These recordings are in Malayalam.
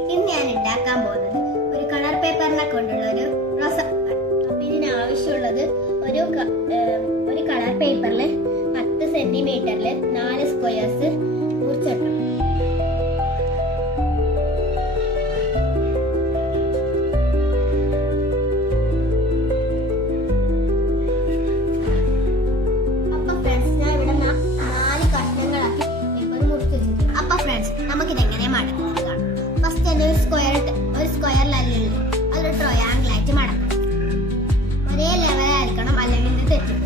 ഇന്ന് ഞാൻ ഉണ്ടാക്കാൻ പോകുന്നത് ഒരു കളർ പേപ്പറിനെ കൊണ്ടുള്ള ഒരു റോസ. അപ്പം ഇതിന് ആവശ്യമുള്ളത് ഒരു കളർ പേപ്പറിൽ 10 സെന്റിമീറ്ററിൽ 4 സ്ക്വയേഴ്സ് മുറിച്ചെടുക്കണം. നമുക്കിതെങ്ങനെ മടക്കുന്നത് കാണാം. ഫസ്റ്റ് തന്നെ ഒരു സ്ക്വയറിലല്ലേ അതൊരു ട്രയാങ്കിൾ ആയിട്ട് മടക്കണം. ഒരേ ലെവലായിരിക്കണം, അല്ലെങ്കിൽ ഇത് തെറ്റും.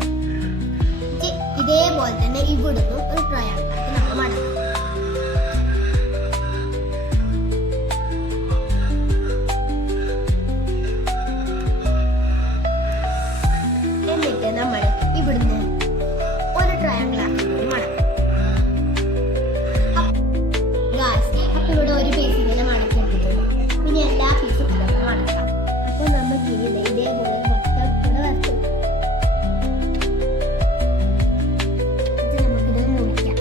ഇതേപോലെ തന്നെ ഇവിടുന്ന് ഒരു ട്രയാങ്കിൾ ആയിട്ട് നമ്മൾ മടക്കണം. എന്നിട്ട് നമ്മൾ ഇവിടുന്ന് ഒരു ട്രയാങ്കിൾ ആക്കി മടക്കണം. ഇവിടെ ഒരു പീസ് ഇങ്ങനെ മടക്കി എടുത്തിട്ടുണ്ട്. പിന്നെ എല്ലാ പീസും ഇങ്ങനെ മടക്കാം. അപ്പൊ നമുക്ക് ഇനി ഇതേപോലെ മൊത്തം ഇവിടെ വരച്ചു നമുക്കിത് മുറിക്കാം.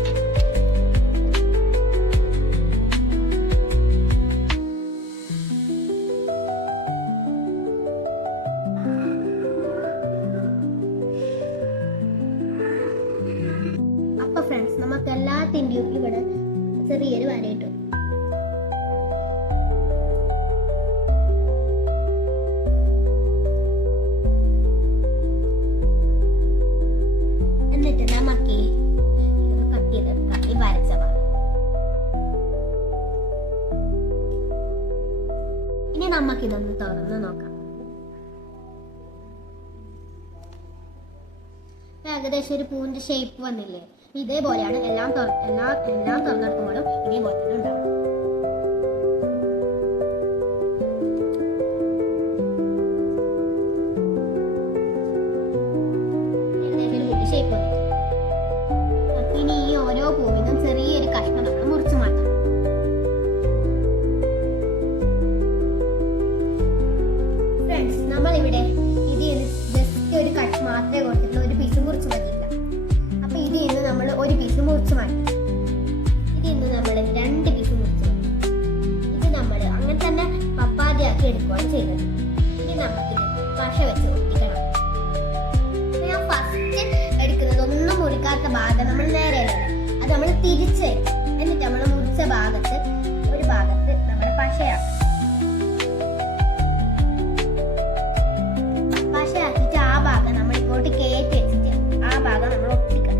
അപ്പൊ ഫ്രണ്ട്സ്, നമുക്ക് എല്ലാത്തിൻ്റെയും ഇവിടെ ചെറിയൊരു വരയിട്ടു. എന്നിട്ട് നമുക്ക് ഇതൊന്ന് കട്ട് ചെയ്തെടുക്കാം. ഈ വരച്ച ഭാഗം ഇനി നമുക്കിതൊന്ന് തുറന്ന് നോക്കാം. ഏകദേശം ഒരു പൂവിന്റെ ഷേപ്പ് വന്നില്ലേ? ഇതേപോലെയാണ് എല്ലാം തുറന്നെടുക്കുമ്പോഴും ഇതേപോലെ തന്നെ ഉണ്ടാവും. ഷേപ്പ് വന്നിട്ട് ഇനി ഈ ഓരോ പൂവിനും ചെറിയൊരു കഷ്ണം നമ്മൾ മുറിച്ചു മാറ്റാം. ഫ്രണ്ട്സ്, നമ്മളിവിടെ ഇതിൽ ജസ്റ്റ് ഒരു കട്ട് മാത്രമേ കൊടുത്തിട്ടുള്ളൂ, ഒരു പീസ് മുറിച്ചു മാറ്റിയില്ല. അപ്പൊ ഇതിൽ നിന്ന് നമ്മൾ ഒരു പീസ് മുറിച്ചു മാറ്റി. ഇതിൽ നിന്ന് നമ്മൾ 2 പീസ് മുറിച്ചു മാറ്റി. ഇത് നമ്മൾ അങ്ങനെ തന്നെ പപ്പാതിയാക്കി എടുക്കുകയാണ് ചെയ്തത്. ഇനി നമുക്കിത് പശ വെച്ച് ഒട്ടിക്കണം. ഞാൻ ഫസ്റ്റ് എടുക്കുന്നത് ഒന്നും മുറിക്കാത്ത ഭാഗം നമ്മൾ നേരെ അത് നമ്മൾ തിരിച്ച്, എന്നിട്ട് നമ്മൾ മുറിച്ച ഭാഗത്ത് ഒരു ഭാഗത്ത് നമ്മൾ പശയാക്കിയിട്ട് ആ ഭാഗം നമ്മൾ ഇങ്ങോട്ട് കയറ്റി വെച്ചിട്ട് ആ ഭാഗം നമ്മൾ ഒട്ടിക്കണം.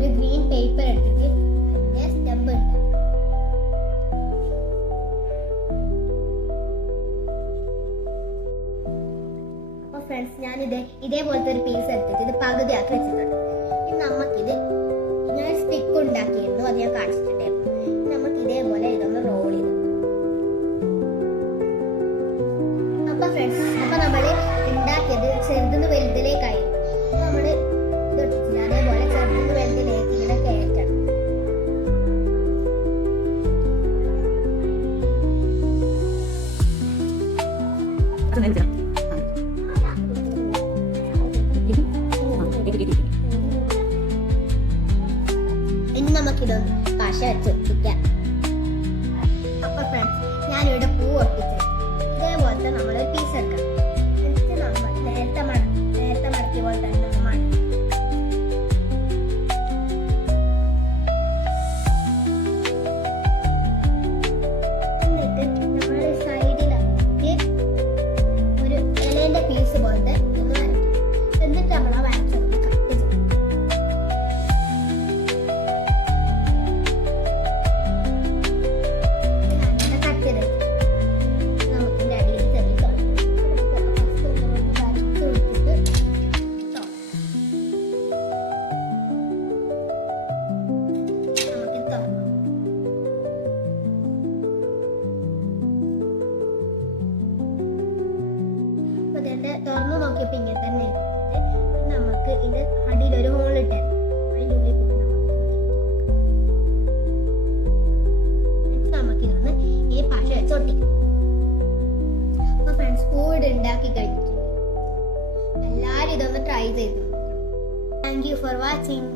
ഒരു ഗ്രീൻ പേപ്പർ എടുത്തിട്ട് അതിന്റെ സ്റ്റെമ്പ് ഉണ്ടാക്കും. അപ്പൊ ഫ്രണ്ട്സ്, ഞാനിത് ഇതേപോലത്തെ ഒരു പീസ് എടുത്തിട്ട് ഇത് പകുതിയാക്കി വെച്ചിട്ടുണ്ട്. ഇനി നമുക്കിത് ഞാൻ സ്റ്റിക്ക് ഉണ്ടാക്കിയിരുന്നു, അത് ഞാൻ കാണിച്ചിട്ടുണ്ടായിരുന്നു. നമുക്ക് ഇതേപോലെ ഇതൊന്ന് റോൾ ചെയ്ത്. അപ്പൊ ഫ്രണ്ട്സ്, അപ്പൊ നമ്മള് ഉണ്ടാക്കിയത് ചെറുതിന് വലുതിലേക്കായി. നമ്മള് ഇതൊട്ടിച്ചില്ല, അതേപോലെ ചെറുതിന് വലുതിലേക്ക് ഇങ്ങനെ കയറ്റണം. ഇനി നമുക്കിതൊന്ന് പശ വെച്ച് ഒട്ടിക്കാം. അപ്പൊ ഫ്രണ്ട്സ്, ഞാനിവിടെ പൂ ഒട്ടിച്ചത് ഇതേപോലത്തെ നമ്മളൊരു പീസ് എടുക്കാം. എന്നിട്ട് നമ്മൾ നേരത്തെ മടക്കിയ പോലെ തന്നെ നമ്മൾ മടക്കി. എന്നിട്ട് നമ്മൾ സൈഡിലാക്കി ഒരു ഇലേന്റെ പീസ് പോലത്തെ ഒന്ന് വരയ്ക്കും. എന്നിട്ട് നമ്മൾ ആ വരച്ചൊന്ന് കട്ട് ചെയ്യും. അതിന്റെ തുറന്നു നോക്കിയപ്പോ ഇങ്ങനെ തന്നെ നമുക്ക് ഇതിന്റെ അടിയിൽ ഒരു ഹോൾ ഇട്ട് അതിന്റെ ഉള്ളിൽ കൂടി നമുക്ക് ഇതൊന്ന് ഈ പശ വെച്ച് ഒട്ടിക്കും. അപ്പൊ ഫ്രണ്ട്സ് പൂവിട് ഉണ്ടാക്കി കഴിഞ്ഞിട്ടുണ്ട്. എല്ലാരും ഇതൊന്ന് ട്രൈ ചെയ്ത് നോക്കണം. Thank you for watching.